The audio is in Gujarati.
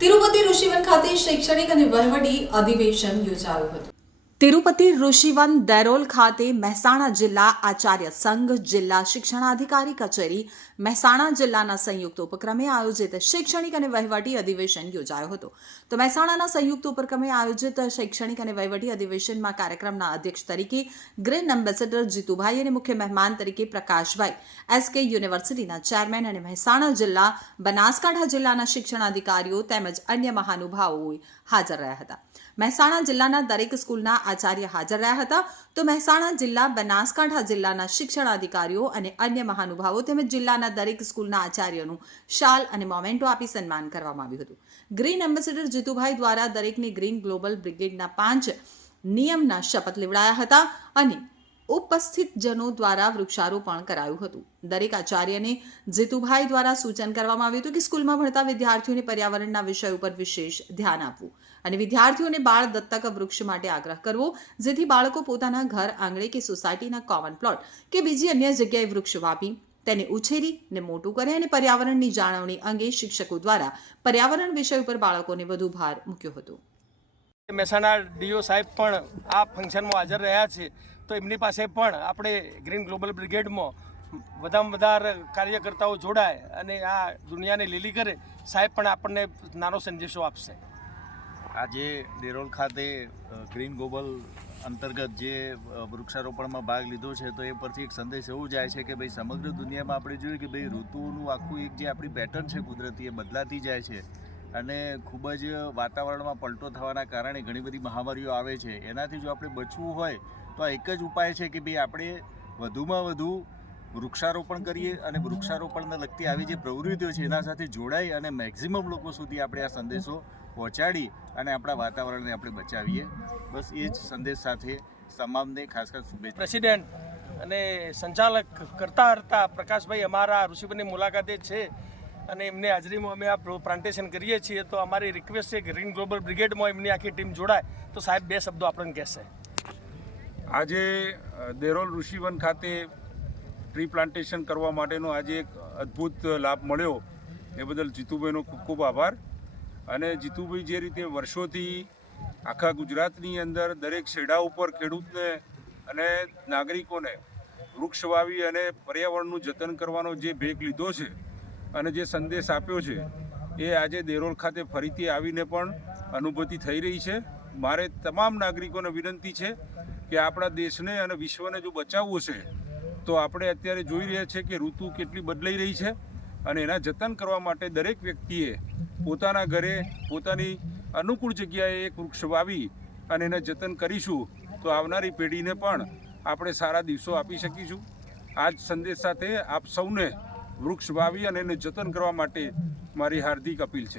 તિરુપતિ ઋષિવન ખાતે શૈક્ષણિક અને વહીવટી અધિવેશન યોજાયું હતું. તિરુપતિ ઋષિવન દેરોલ ખાતે મહેસાણા જિલ્લા આચાર્ય સંઘ જિલ્લા શિક્ષણાધિકારી કચેરી મહેસાણા જિલ્લાના સંયુક્ત ઉપક્રમે આયોજિત શૈક્ષણિક અને વહીવટી અધિવેશન યોજાયો હતો. તો મહેસાણાના સંયુક્ત ઉપક્રમે આયોજિત શૈક્ષણિક અને વહીવટી અધિવેશનમાં કાર્યક્રમના અધ્યક્ષ તરીકે ગ્રીન એમ્બેસેડર જીતુભાઈ અને મુખ્ય મહેમાન તરીકે પ્રકાશભાઈ, એસકે યુનિવર્સિટીના ચેરમેન અને મહેસાણા જિલ્લા બનાસકાંઠા જિલ્લાના શિક્ષણાધિકારીઓ તેમજ અન્ય મહાનુભાવો હાજર રહ્યા હતા. મહેસાણા જિલ્લાના દરેક સ્કૂલના આચાર્ય હાજર રહ્યા હતા. તો મહેસાણા જિલ્લા, બનાસકાંઠા જિલ્લાના શિક્ષણાધિકારીઓ અને અન્ય મહાનુભાવો તેમજ જિલ્લાના દરેક સ્કૂલના આચાર્યોનું શાલ અને મોમેન્ટો આપી સન્માન કરવામાં આવ્યું હતું. ગ્રીન એમ્બેસેડર જીતુભાઈ દ્વારા દરેકને ગ્રીન ગ્લોબલ બ્રિગેડના પાંચ નિયમના શપથ લેવડાયા હતા અને ઉપસ્થિત જનો દ્વારા વૃક્ષારોપણ કરાયું હતું. દરેક આચાર્યને જીતુભાઈ દ્વારા સૂચન કરવામાં આવ્યું હતું કે સ્કૂલમાં ભણતા વિદ્યાર્થીઓને પર્યાવરણના વિષય ઉપર વિશેષ ધ્યાન આપવું અને વિદ્યાર્થીઓને બાળ દત્તક વૃક્ષ માટે આગ્રહ કરવો, જેથી બાળકો પોતાના ઘર, આંગણે કે સોસાયટીના કોમન પ્લોટ કે બીજી અન્ય જગ્યાએ વૃક્ષ વાપી તેને ઉછેરી ને મોટું કરે અને પર્યાવરણની જાળવણી અંગે શિક્ષકો દ્વારા પર્યાવરણ વિષય ઉપર બાળકોને વધુ ભાર મૂક્યો હતો. મહેસાણા ડીઓ સાહેબ પણ આ ફંક્શનમાં હાજર રહ્યા છે. તો એમની પાસે પણ આપણે ગ્રીન ગ્લોબલ બ્રિગેડમાં વધારે વધારે કાર્યકર્તાઓ જોડાય અને આ દુનિયાને લીલી કરે, સાહેબ પણ આપણને નાનો સંદેશો આપશે. આજે ડેરોલ ખાતે ગ્રીન ગ્લોબલ અંતર્ગત જે વૃક્ષારોપણમાં ભાગ લીધો છે, તો એ પરથી એક સંદેશ એવું જાય છે કે ભાઈ સમગ્ર દુનિયામાં આપણે જોઈએ કે ભાઈ ઋતુનું આખું એક જે આપણી પેટર્ન છે કુદરતી, એ બદલાતી જાય છે. અને ખૂબ જ વાતાવરણમાં પલટો થવાના કારણે ઘણી બધી મહામારીઓ આવે છે. એનાથી જો આપણે બચવું હોય, તો આ એક જ ઉપાય છે કે ભાઈ આપણે વધુમાં વધુ વૃક્ષારોપણ કરીએ અને વૃક્ષારોપણને લગતી આવી જે પ્રવૃત્તિઓ છે એના સાથે જોડાઈ અને મેક્ઝિમમ લોકો સુધી આપણે આ સંદેશો પહોંચાડી અને આપણા વાતાવરણને આપણે બચાવીએ. બસ એ જ સંદેશ સાથે તમામને ખાસ ખાસ શુભેચ્છા. પ્રેસિડેન્ટ અને સંચાલક કરતા કરતા પ્રકાશભાઈ અમારા ઋષિબનની મુલાકાતે છે. અને એમની હાજરીમાં અમે આ પ્લાન્ટેશન કરીએ છીએ, તો અમારી રિક્વેસ્ટ છે કે ગ્રીન ગ્લોબલ બ્રિગેડમાં એમની આખી ટીમ જોડાય. તો સાહેબ, બે શબ્દો આપણને કહેશે. આજે દેરોલ ઋષિવન ખાતે ટ્રી પ્લાન્ટેશન કરવા માટેનો આજે એક અદ્ભુત લાભ મળ્યો. એ બદલ જીતુભાઈનો ખૂબ ખૂબ આભાર. અને જીતુભાઈ જે રીતે વર્ષોથી આખા ગુજરાતની અંદર દરેક શેડા ઉપર ખેડૂતને અને નાગરિકોને વૃક્ષ વાવી અને પર્યાવરણનું જતન કરવાનો જે ભેગ લીધો છે અને જે સંદેશ આપ્યો છે, એ આજે દેરોલ ખાતે ફરીથી આવીને પણ અનુભૂતિ થઈ રહી છે. મારે તમામ નાગરિકોને વિનંતી છે કે આપણા દેશને અને વિશ્વને જો બચાવવું છે, તો આપણે અત્યારે જોઈ રહ્યા છીએ કે ઋતુ કેટલી બદલાઈ રહી છે અને એના જતન કરવા માટે દરેક વ્યક્તિએ પોતાના ઘરે પોતાની અનુકૂળ જગ્યાએ એક વૃક્ષ વાવી અને એને જતન કરીશું, તો આવનારી પેઢીને પણ આપણે સારા દિવસો આપી શકીશું. આ જ સંદેશ સાથે આપ સૌને વૃક્ષ વાવી અને એને જતન કરવા માટે મારી હાર્દિક અપીલ છે.